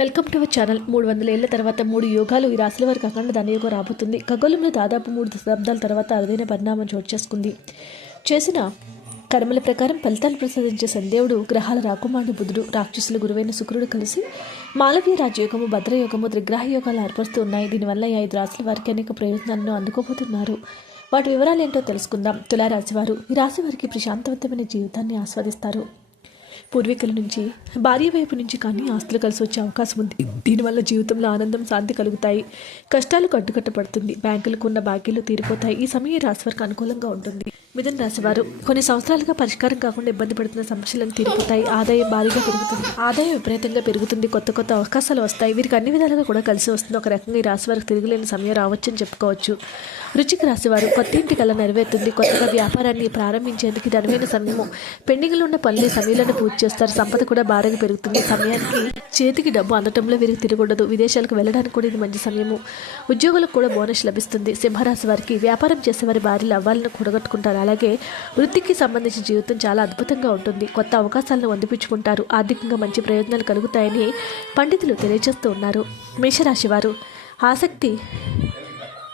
Welcome to our channel. మూడు వందల ఏళ్ళ తర్వాత మూడు యోగాలు ఈ రాశుల వారికి అఖండ ధనయోగం రాబోతుంది. ఖగోళంలో దాదాపు మూడు దశాబ్దాల తర్వాత అరుదైన పరిణామం చోటు చేసుకుంది. చేసిన కర్మల ప్రకారం ఫలితాలు ప్రసాదించే సందేవుడు గ్రహాల రాకుమారుడు బుధుడు. రాక్షసుల గురువైన శుక్రుడు కలిసి మాలవీయ రాజయోగము భద్రయోగము త్రిగ్రహ యోగాలు ఏర్పరుస్తూ ఉన్నాయి. దీనివల్ల ఈ ఐదు రాశుల వారికి అనేక ప్రయోజనాలను అందుకోబోతున్నారు. వాటి వివరాలు ఏంటో తెలుసుకుందాం. తులారాశి వారు ఈ రాశి వారికి ప్రశాంతవంతమైన జీవితాన్ని ఆస్వాదిస్తారు. పూర్వీకుల నుంచి భార్య వైపు నుంచి కానీ ఆస్తులు కలిసి వచ్చే అవకాశం ఉంది. దీనివల్ల జీవితంలో ఆనందం శాంతి కలుగుతాయి. కష్టాలు కట్టుకట్టబడుతుంది. బ్యాంకులకు ఉన్న బాకీలు తీరిపోతాయి. ఈ సమయం రాశి వారికి అనుకూలంగా ఉంటుంది. మిథున రాశి వారు కొన్ని సంవత్సరాలుగా పరిష్కారం కాకుండా ఇబ్బంది పడుతున్న సమస్యలను తీరిపోతాయి. ఆదాయం భారీగా పెరుగుతుంది. ఆదాయం విపరీతంగా పెరుగుతుంది. కొత్త కొత్త అవకాశాలు వస్తాయి. వీరికి అన్ని విధాలుగా కూడా కలిసి వస్తుంది. ఒక రకంగా ఈ రాశి వారికి తిరుగులేని సమయం రావచ్చని చెప్పుకోవచ్చు. రుచికి రాసేవారు కొత్త ఇంటి కళ నెరవేరుతుంది. కొత్తగా వ్యాపారాన్ని ప్రారంభించేందుకు ఇది అనువైన సమయము. పెండింగ్లో ఉన్న పనులు సమయంలో పూర్తి చేస్తారు. సంపద కూడా భారీగా పెరుగుతుంది. సమయానికి చేతికి డబ్బు అందటంలో తిరిగి తిరగకూడదు విదేశాలకు వెళ్ళడానికి కూడా ఇది మంచి సమయము. ఉద్యోగులకు కూడా బోనస్ లభిస్తుంది. సింహరాశి వారికి వ్యాపారం చేసేవారి భార్యలు అవ్వాలను కూడగట్టుకుంటారు అలాగే వృత్తికి సంబంధించిన జీవితం చాలా అద్భుతంగా ఉంటుంది. కొత్త అవకాశాలను అందిపించుకుంటారు ఆర్థికంగా మంచి ప్రయోజనాలు కలుగుతాయని పండితులు తెలియజేస్తూ ఉన్నారు. మేషరాశి వారు ఆసక్తి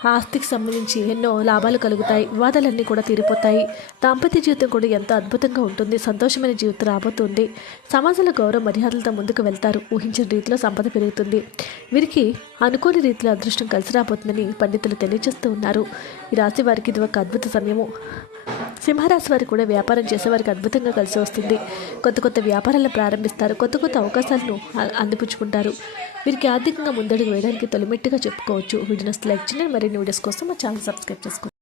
ఆస్తికి సంబంధించి ఎన్నో లాభాలు కలుగుతాయి వివాదాలన్నీ కూడా తీరిపోతాయి. దాంపత్య జీవితం కూడా ఎంతో అద్భుతంగా ఉంటుంది సంతోషమైన జీవితం రాబోతుంది. సమాజంలో గౌరవ మర్యాదలతో ముందుకు వెళ్తారు ఊహించిన రీతిలో సంపద పెరుగుతుంది. వీరికి అనుకోని రీతిలో అదృష్టం కలిసి రాబోతుందని పండితులు తెలియజేస్తూ ఉన్నారు. ఈ రాశి వారికి ఇది ఒక అద్భుత సమయము. సింహరాశి వారు కూడా వ్యాపారం చేసేవారికి అద్భుతంగా కలిసి వస్తుంది. కొత్త కొత్త వ్యాపారాలను ప్రారంభిస్తారు. కొత్త కొత్త అవకాశాలను అందిపుచ్చుకుంటారు. వీరికి ఆర్థికంగా ముందడుగు వేయడానికి తొలిమెట్టుగా చెప్పుకోవచ్చు. వీడియోస్ లైక్ చేయండి. మరిన్ని వీడియోస్ కోసం మా ఛానల్ సబ్స్క్రైబ్ చేసుకోండి.